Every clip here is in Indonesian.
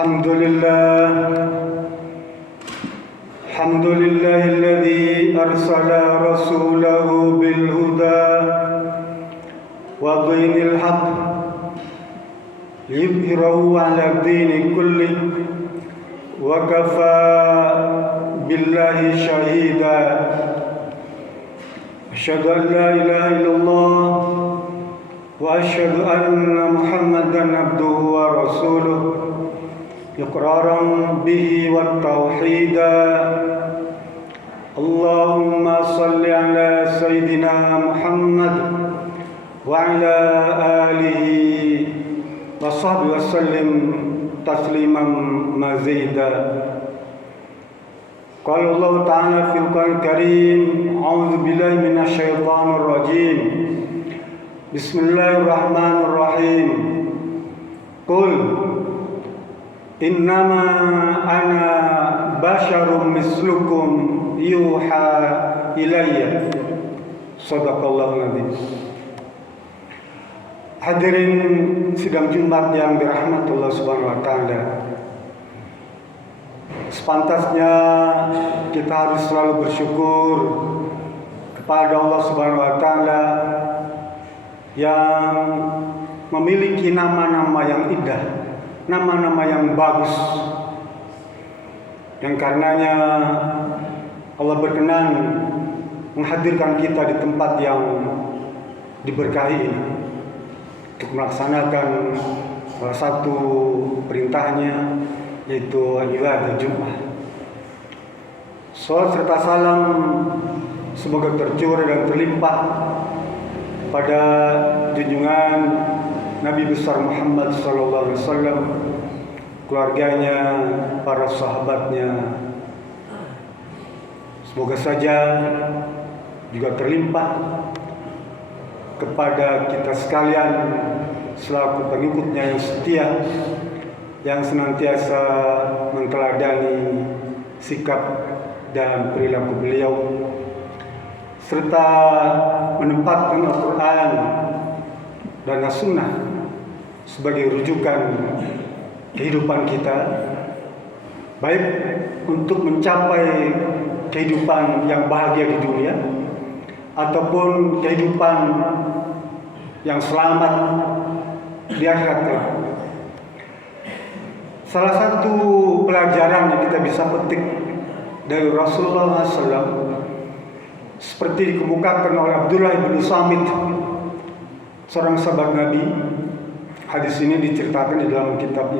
الحمد لله الحمد لله الذي أرسل رسوله بالهدى ودين الحق ليظهره على الدين كله وكفى بالله شهيدا أشهد أن لا إله إلا الله وأشهد أن محمدا عبده ورسوله إقرارا به والتوحيدا اللهم صل على سيدنا محمد وعلى آله وصحبه وسلم تسليما مزيدا قال الله تعالى في القرآن الكريم أعوذ بالله من الشيطان الرجيم بسم الله الرحمن الرحيم قل إنما أنا بشر مثلكم يوحى إلي صدق الله العظيم. Hadirin sidang Jumat yang dirahmati Allah Subhanahu wa taala. Sepantasnya kita harus selalu bersyukur kepada Allah Subhanahu wa taala yang memiliki nama-nama yang indah, nama-nama yang bagus, yang karenanya Allah berkenan menghadirkan kita di tempat yang diberkahi ini untuk melaksanakan salah satu perintahnya, yaitu ibadah Jumat. Salawat serta salam semoga tercurah dan terlimpah pada junjungan Nabi besar Muhammad SAW, keluarganya, para sahabatnya. Semoga saja juga terlimpah kepada kita sekalian selaku pengikutnya yang setia, yang senantiasa menteladani sikap dan perilaku beliau, serta menempatkan Al-Quran dan As-Sunnah sebagai rujukan kehidupan kita, baik untuk mencapai kehidupan yang bahagia di dunia ataupun kehidupan yang selamat di akhirat kelak. Salah satu pelajaran yang kita bisa petik dari Rasulullah SAW seperti dikemukakan oleh Abdullah bin Samit, seorang sahabat Nabi. Hadis ini diceritakan di dalam kitab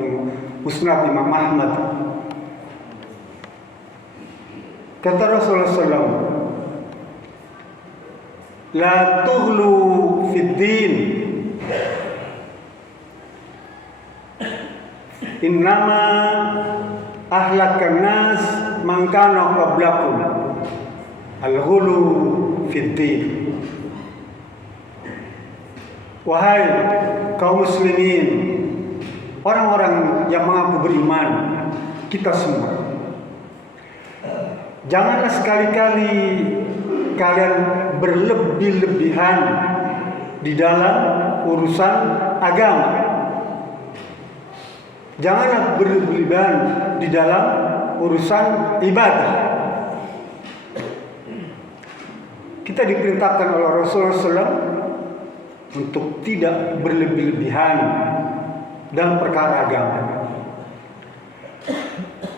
Musnad Imam Ahmad. Kata Rasulullah SAW, la tughlu fid din, innama ahlakan nas man kana qablakum al-ghulu fid din. Wahai kaum muslimin, orang-orang yang mengaku beriman, kita semua, janganlah sekali-kali kalian berlebih-lebihan di dalam urusan agama. Janganlah berlebihan di dalam urusan ibadah. Kita diperintahkan oleh Rasulullah SAW untuk tidak berlebih-lebihan dalam perkara agama.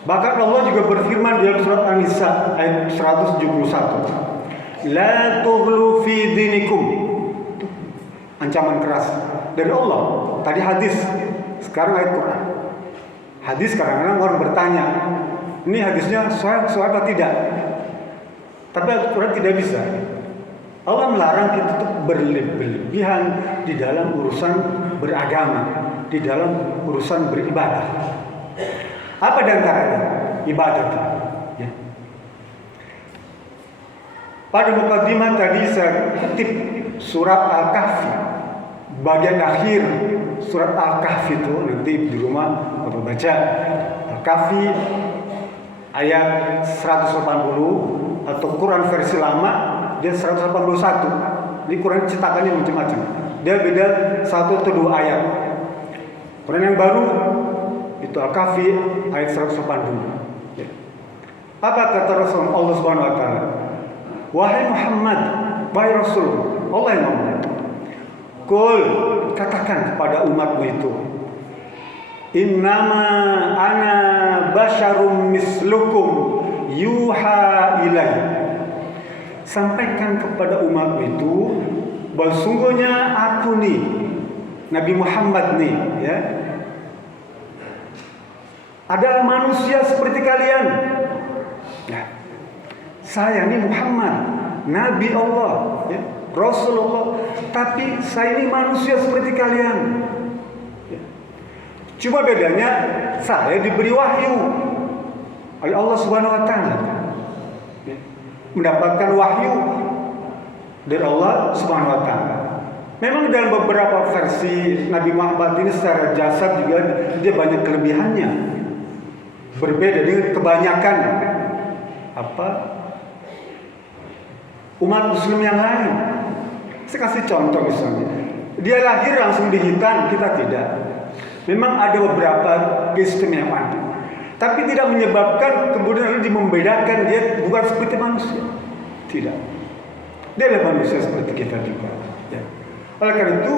Bahkan Allah juga berfirman di surat An-Nisa ayat 171, la tughlu fi dinikum. Ancaman keras dari Allah. Tadi hadis, sekarang ayat Quran. Hadis kadang-kadang orang bertanya, ini hadisnya sahih atau tidak? Tapi Al-Quran tidak bisa. Allah melarang kita untuk berlebihan di dalam urusan beragama, di dalam urusan beribadah. Apa di antaranya? Ibadah. Ya. Pada mukadimah tadi saya kutip surat Al-Kahfi, bagian akhir surat Al-Kahfi itu, nanti di rumah Bapak baca Al-Kahfi ayat 180 atau Quran versi lama dia 181. Di Quran cetakannya macam-macam. Dia beda 1 atau 2 ayat. Quran yang baru itu Al-Kahfi ayat 182. Ya. Apa kata Rasul Allah Subhanahu wa taala? Wahai Muhammad, wahai Rasul, Allah yang ngomong. Qul, katakan kepada umatmu itu, innama ana basyarum mislukum yuha ilai. Sampaikan kepada umatmu itu bahwa sungguhnya aku nih, Nabi Muhammad nih, ya, adalah manusia seperti kalian. Ya. Saya ini Muhammad, Nabi Allah, ya, Rasulullah, tapi saya ini manusia seperti kalian. Ya. Cuma bedanya saya diberi wahyu oleh Allah Subhanahu wa taala. Ya. Mendapatkan wahyu dari Allah Subhanahu wa taala. Memang dalam beberapa versi Nabi Muhammad ini secara jasad juga dia banyak kelebihannya. Berbeda dengan kebanyakan umat muslim yang lain. Saya kasih contoh misalnya, dia lahir langsung dihitan, kita tidak. Memang ada beberapa keistimewaan, tapi tidak menyebabkan kemudian membedakan dia bukan seperti manusia. Tidak, dia adalah manusia seperti kita juga. Ya. Oleh karena itu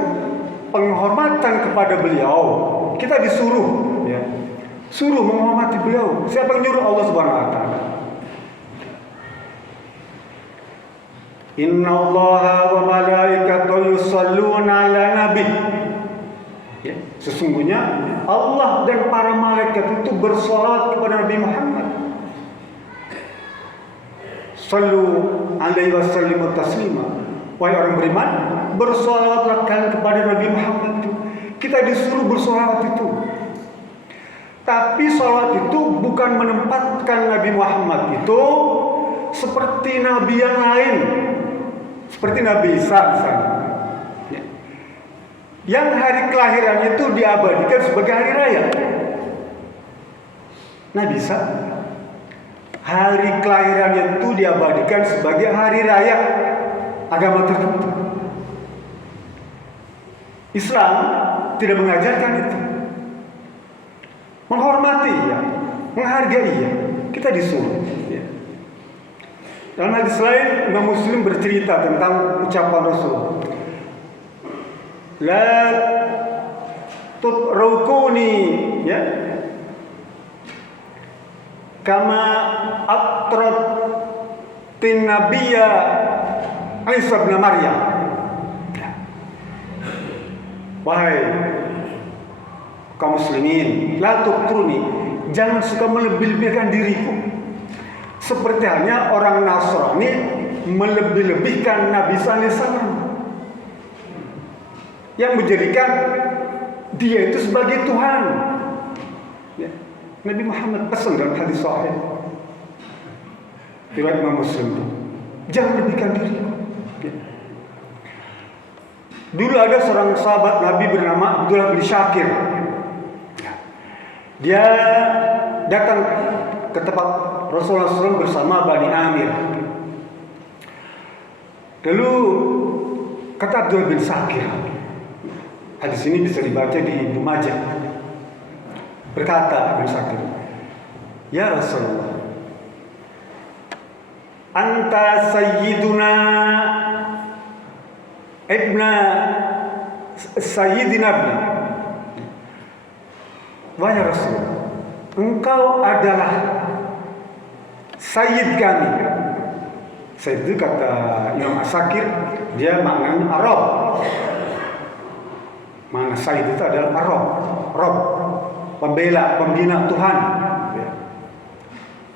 penghormatan kepada beliau kita disuruh, ya, suruh menghormati beliau. Siapa yang nyuruh? Allah Subhanahu wa taala. Inna Allaha wa malaikatahu yusholluna ala nabi. Ya, sesungguhnya Allah dan para malaikat itu bersolat kepada Nabi Muhammad. Sallu alaihi wasallimu taslima. Wahai orang beriman, bersolatlah kalian kepada Nabi Muhammad itu. Kita disuruh bersolat itu. Tapi solat itu bukan menempatkan Nabi Muhammad itu seperti nabi yang lain. Seperti Nabi Isa misalnya, ya, yang hari kelahirannya itu diabadikan sebagai hari raya. Nabi Isa hari kelahirannya itu diabadikan sebagai hari raya agama tertentu. Islam tidak mengajarkan itu. Menghormati ya, menghargai ya, kita disuruh. Ya. Dalam hadis lain, Imam Muslim bercerita tentang ucapan Rasul. La tutrukuni, ya, kama atratin nabiyya Isa bin Maryam. Wahai kaum muslimin, la tutruni, jangan suka melebih-lebihkan diriku. Seperti halnya orang Nasrani melebih-lebihkan Nabi sallallahu alaihi wasallam, yang menjadikan dia itu sebagai Tuhan. Ya. Nabi Muhammad pesan dalam hadis sahih riwayat Imam Muslim, jangan lebihkan diri. Ya. Dulu ada seorang sahabat Nabi bernama Abdullah bin Syakir. Dia datang ke tempat Rasulullah SAW bersama Bani Amir. Lalu kata Abdullah bin Syakir, hadis ini bisa dibaca di Ibnu Majah. Berkata Ibnu Syakir, ya Rasulullah, anta sayyiduna ibna sayyidina ibna. Wahai Rasulullah, engkau adalah sayyid kami. Sayyid itu kata Imam As-Sakir, dia maknanya Arab. Mana sayyid itu adalah Arab, Rob, pembela, pembina Tuhan.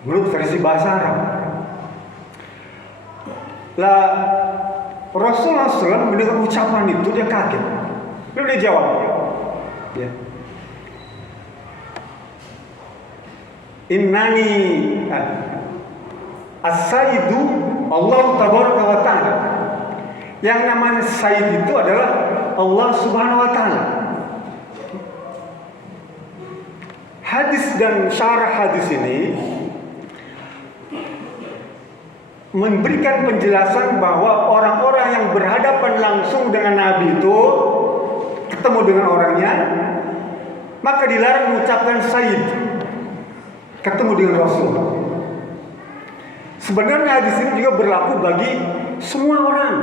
Menurut versi bahasa Arab. Lah Rasulullah SAW mendengar ucapan itu, dia kaget. Lalu dia jawab, ya, innani as-sayyidu Allah tabaraka wa ta'ala. Yang namanya sayyid itu adalah Allah Subhanahu wa ta'ala. Hadis dan syarah hadis ini memberikan penjelasan bahwa orang-orang yang berhadapan langsung dengan Nabi itu, ketemu dengan orangnya, maka dilarang mengucapkan sayyid ketemu dengan Rasul. Sebenarnya di sini juga berlaku bagi semua orang.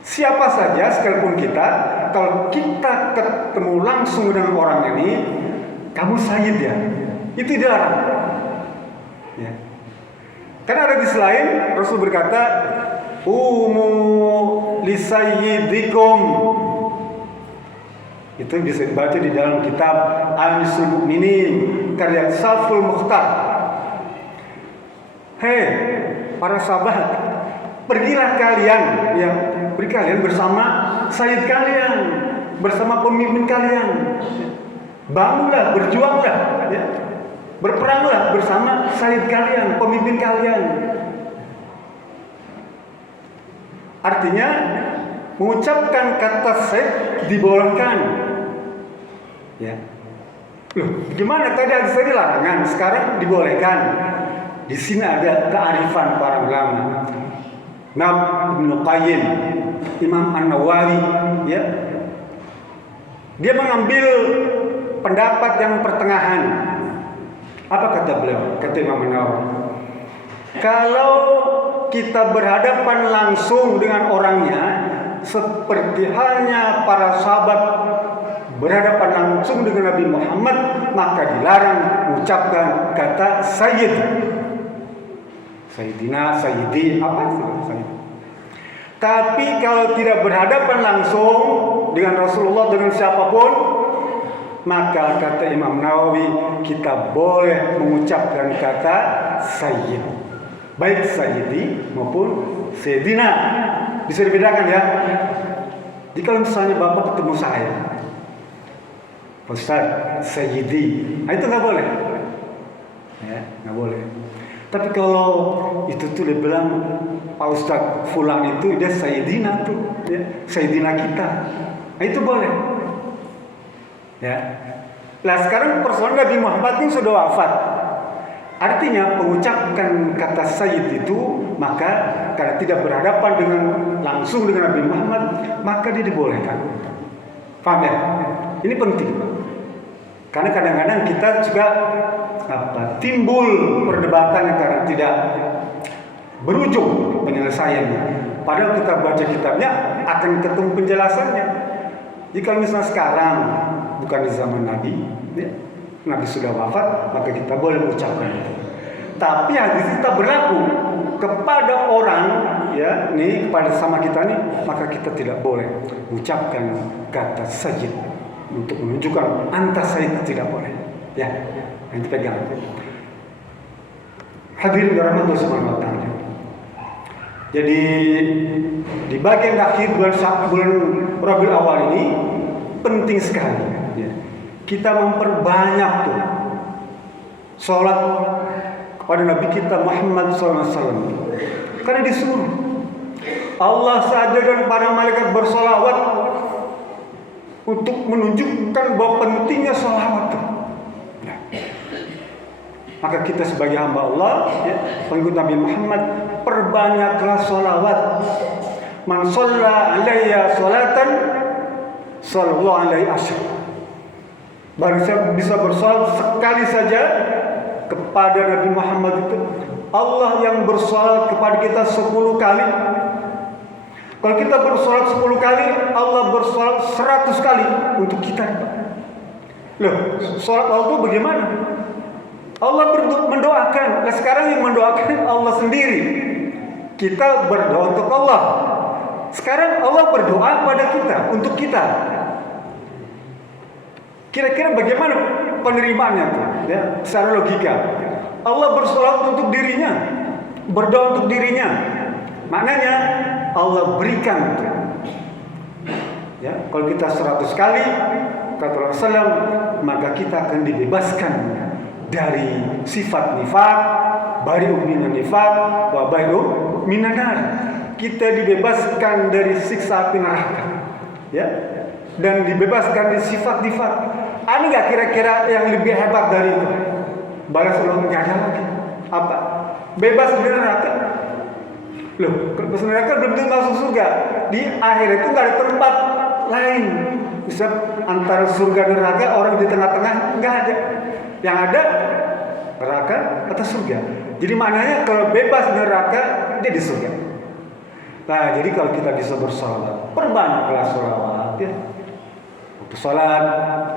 Siapa saja sekalipun kita, kalau kita ketemu langsung dengan orang ini, kamu sayyid ya, itu dilarang. Ya. Karena ada di selain Rasul berkata, umu li sayyidikum. Itu bisa dibaca di dalam kitab Anisul Mukminin karya Saful Mukhtar. Hei para sahabat, pergilah kalian, ya, pergi kalian bersama sayyid kalian, bersama pemimpin kalian. Bangunlah, berjuanglah, ya. Berperanglah bersama sayyid kalian, pemimpin kalian. Artinya mengucapkan kata sayyid dibolehkan. Ya. Loh, gimana tadi hadis tadi larangan, sekarang dibolehkan. Di sini ada kearifan para ulama. Ibnu Qayyim, Imam An-Nawawi, ya. Dia mengambil pendapat yang pertengahan. Apa kata beliau? Kata Imam An-Nawawi, kalau kita berhadapan langsung dengan orangnya, seperti halnya para sahabat berhadapan langsung dengan Nabi Muhammad, maka dilarang mengucapkan kata sayyid, sayyidina, sayyidi, apa sayyid. Tapi kalau tidak berhadapan langsung dengan Rasulullah, dengan siapapun, maka kata Imam Nawawi, kita boleh mengucapkan kata sayyid, baik sayyidi maupun sayyidina. Bisa dibedakan ya. Jika misalnya bapak ketemu saya, Ustaz, sayyidi, nah itu nggak boleh, ya, nggak boleh. Tapi kalau itu tuh dia bilang, Pak Ustaz fulan itu dia sayyidina tuh, ya, sayyidina kita, nah itu boleh. Ya. Nah sekarang persoalan Nabi Muhammad ini sudah wafat. Artinya pengucapkan kata sayyid itu, maka karena tidak berhadapan dengan langsung dengan Nabi Muhammad, maka dia dibolehkan. Paham ya? Ini penting. Karena kadang-kadang kita juga timbul perdebatan yang karena tidak berujung penyelesaiannya. Padahal kita baca kitabnya akan ketemu penjelasannya. Jika misalnya sekarang bukan di zaman Nabi, ya, Nabi sudah wafat, maka kita boleh mengucapkan itu. Tapi hadis kita berlaku kepada orang, ya, nih kepada sama kita nih, maka kita tidak boleh mengucapkan kata sayyid untuk menunjukkan anta sayyid, tidak boleh. Ya, yang dipegang. Hadirin dirahmati Allah Subhanahu wa taala. Jadi di bagian akhir bulan Rabiul Awal ini penting sekali, ya, kita memperbanyak tuh sholat kepada Nabi kita Muhammad SAW. Karena disuruh Allah saja dan para malaikat bersolawat untuk menunjukkan bahwa pentingnya sholawat. Ya. Maka kita sebagai hamba Allah, ya, pengikut Nabi Muhammad, perbanyaklah sholawat. Man shalla alayya sholatan sallallahu alaihi wasallam. Barang siapa bisa bersolat sekali saja kepada Nabi Muhammad itu, Allah yang bersolat kepada kita 10 kali. Kalau kita bersolat 10 kali, Allah bersolat 100 kali untuk kita. Loh, solat Allah itu bagaimana? Allah mendoakan. Nah sekarang yang mendoakan Allah sendiri. Kita berdoa untuk Allah. Sekarang Allah berdoa pada kita, untuk kita. Kira-kira bagaimana penerimaannya tuh? Ya, secara logika. Allah bersolat untuk dirinya, berdoa untuk dirinya. Maknanya Allah berikan. Ya, kalau kita 100 kali kata Rasulullah, maka kita akan dibebaskan dari sifat nifaq, bari'u minan nifaq, wa bari'u minan nar. Kita dibebaskan dari siksa api neraka. Ya. Dan dibebaskan dari sifat nifaq. Ada nggak kira-kira yang lebih hebat dari itu? Balas Allah nggak ada lagi. Apa? Bebas dari neraka. Loh, bebas dari neraka belum tentu masuk surga. Di akhir itu nggak ada tempat lain Bisa antara surga dan neraka, orang di tengah-tengah nggak ada. Yang ada neraka atau surga. Jadi maknanya kalau bebas neraka, dia di surga. Nah, jadi kalau kita bisa bersolawat, perbanyaklah solawat ya. Untuk sholat,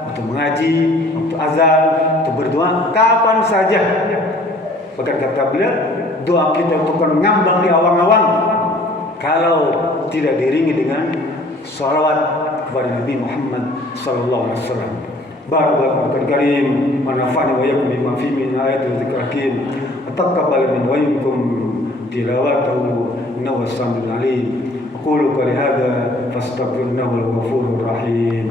untuk mengaji, untuk azan, untuk berdoa, kapan saja. Bahkan kata beliau, doa kita untuk mengambang di awang-awang kalau tidak diiringi dengan salawat kepada Nabi Muhammad sallallahu alaihi wasallam. Barakallahu fiikum karim, wa nafa'ani wa iyyakum bima fihi min ayatil dzikril hakim. Taqabbal min wa minkum tilawatahu innahu as-sami'ul 'alim. Aqulu qali hadza fastaghfiruhu wal ghafurur rahim.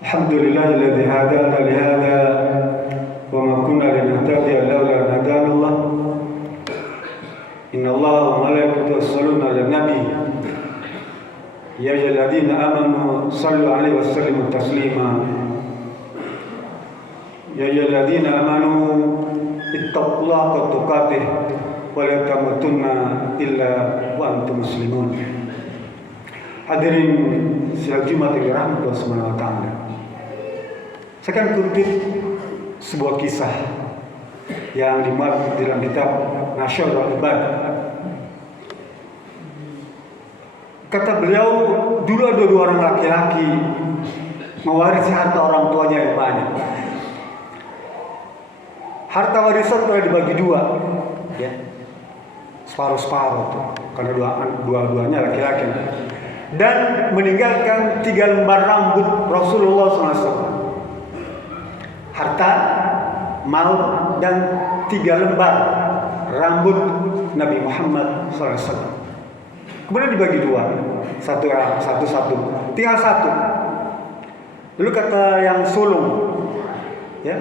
Alhamdulillahilladzi hadana li hadza wa ma kunna linahtadiya laula an hadana Allah. Inna Allaha wa malaikatahu yusholluna 'alan nabi. Ya ayyuhalladzina amanu shallu 'alaihi wa sallimu taslima. Ya ayyuhalladzina amanu ittaqullaha haqqa tuqatih wa la tamutunna illa wa antum muslimun. Hadirin sidang Jumat yang dirahmati Allah Subhanahu wa taala. Saya akan kutip sebuah kisah yang dimuat dalam kitab Nasyarul Ibad. Kata beliau, dulu ada dua orang laki-laki mewarisi harta orang tuanya yang banyak. Harta warisan telah dibagi dua, ya, separuh-separuh tuh, karena dua-duanya laki-laki, dan meninggalkan 3 lembar rambut Rasulullah SAW. Harta, mal, dan 3 lembar rambut Nabi Muhammad SAW. Kemudian dibagi dua, satu, tinggal satu. Lalu kata yang sulung, ya,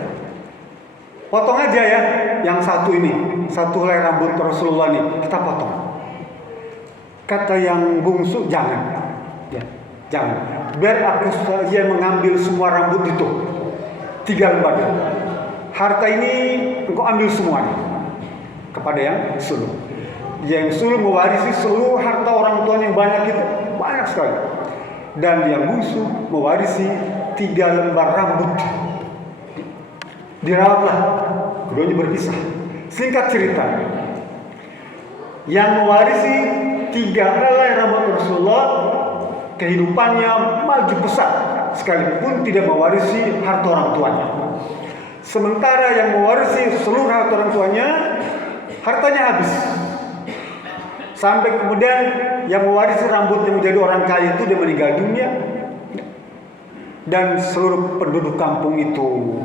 potong aja ya, yang satu ini, satu helai rambut Rasulullah ini kita potong. Kata yang bungsu, jangan, ya, jangan. Biar aku saja mengambil semua rambut itu, 3 lembar. Harta ini engkau ambil semuanya. Kepada yang sulung. Yang sulung mewarisi seluruh harta orang tuanya yang banyak itu, banyak sekali. Dan yang bungsu mewarisi 3 lembar rambut. Dirawatlah, keduanya berpisah. Singkat cerita, yang mewarisi 3 helai rambut Rasulullah, kehidupannya maju pesat, sekalipun tidak mewarisi harta orang tuanya. Sementara yang mewarisi seluruh harta orang tuanya, hartanya habis. Sampai kemudian yang mewarisi rambut yang menjadi orang kaya itu dia meninggal dunia. Dan seluruh penduduk kampung itu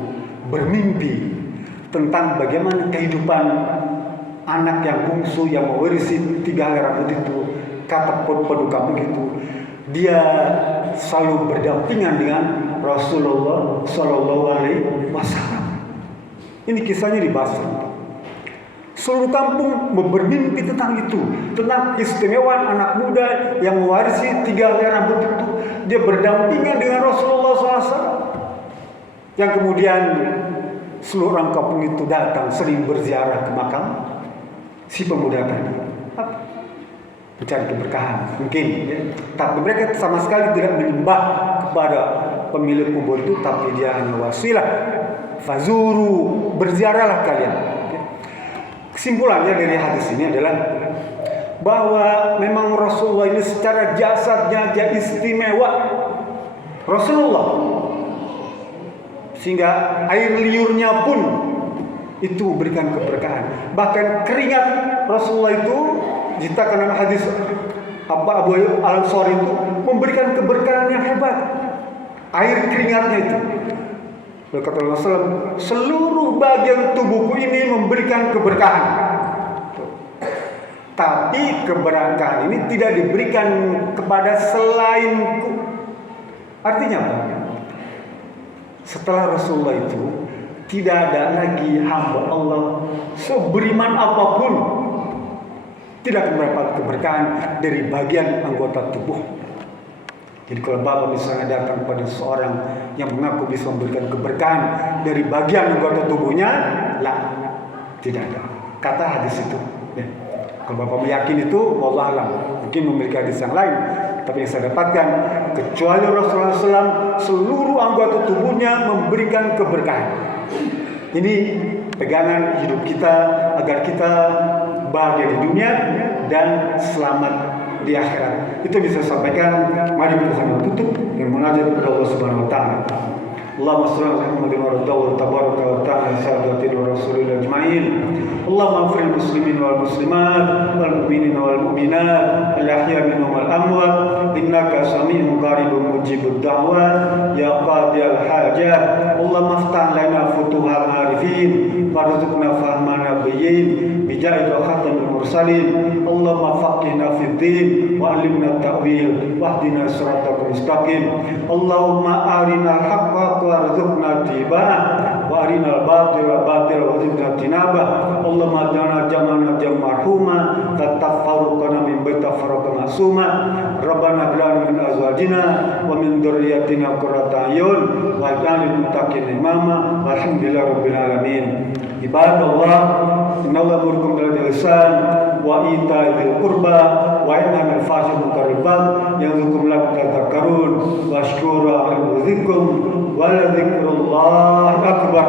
bermimpi tentang bagaimana kehidupan anak yang bungsu yang mewarisi 3 helai rambut itu. Kata penduduk kampung itu, dia selalu berdampingan dengan Rasulullah Sallallahu Alaihi Wasallam. Ini kisahnya di Basra. Seluruh kampung bermimpi tentang itu, tentang keistimewaan anak muda yang mewarisi 3 helai rambut itu. Dia berdampingan dengan Rasulullah SAW. Yang kemudian seluruh orang kampung itu datang sering berziarah ke makam si pemuda tadi. Mencari keberkahan mungkin, ya. Tapi mereka sama sekali tidak menyembah kepada pemilik kubur itu, tapi dia hanya wasilah. Fazuru, berziarahlah kalian. Kesimpulannya dari hadis ini adalah bahwa memang Rasulullah ini secara jasadnya dia istimewa. Rasulullah, sehingga air liurnya pun itu memberikan keberkahan. Bahkan keringat Rasulullah itu diceritakan dalam hadis Abu Al-Ansari itu memberikan keberkahan yang hebat. Air keringatnya itu, kata Rasulullah, seluruh bagian tubuhku ini memberikan keberkahan. Tapi keberkahan ini tidak diberikan kepada selainku. Artinya apa? Setelah Rasulullah itu tidak ada lagi hamba Allah seberiman apapun tidak akan mendapat keberkahan dari bagian anggota tubuh. Jadi kalau Bapak misalnya datang pada seorang yang mengaku bisa memberikan keberkahan dari bagian anggota tubuhnya, lah, tidak ada. kata hadis itu. Ya. Kalau Bapak meyakini itu, wallah alam, mungkin memiliki hadis yang lain. Tapi yang saya dapatkan, kecuali Rasulullah SAW, seluruh anggota tubuhnya memberikan keberkahan. Ini pegangan hidup kita agar kita bahagia di dunia dan selamat di akhirat. Itu bisa sampaikan. Mari kita sama tutup dengan munajat kepada Allah Subhanahu wa taala. Allahumma shalli ala Muhammadin wa ala tabaraka wa ta'ala saadatina wa rasulil ajma'in. Allahumma ighfir lil muslimin wal muslimat wal mu'minin wal mu'minat al ahya'i minhum wal amwat innaka sami'un qaribun mujibud da'wat ya qadiyal hajat. Allahumma iftah lana futuhal arifin warzuqna fahman nabiyyin bijahid khatamil mursalin. Allahumma faqihna fid din wa 'allimna at-ta'wil wahdina siratal mustaqim. Allahumma arinal haqqa warzuqna ittiba'ah wa arinal batila warzuqna tinabah. Allahumma ja'alna jam'ana jam'an marhuma tafarraqna min tafarraqa ma'suma. Rabbana hab lana min azwajina wa min dhurriyyatina qurrata a'yun waj'alna lil muttaqina imama. Walhamdulillahi rabbil alamin. Ibadallah, innallaha ya'murukum bil ihsan wa ita'i dzil qurba wa yanha 'anil fahsya'i wal munkari wal baghi ya'idzukum la'allakum tadhakkarun washkuru 'ala dzikrikum wa la dzikrullahi akbar.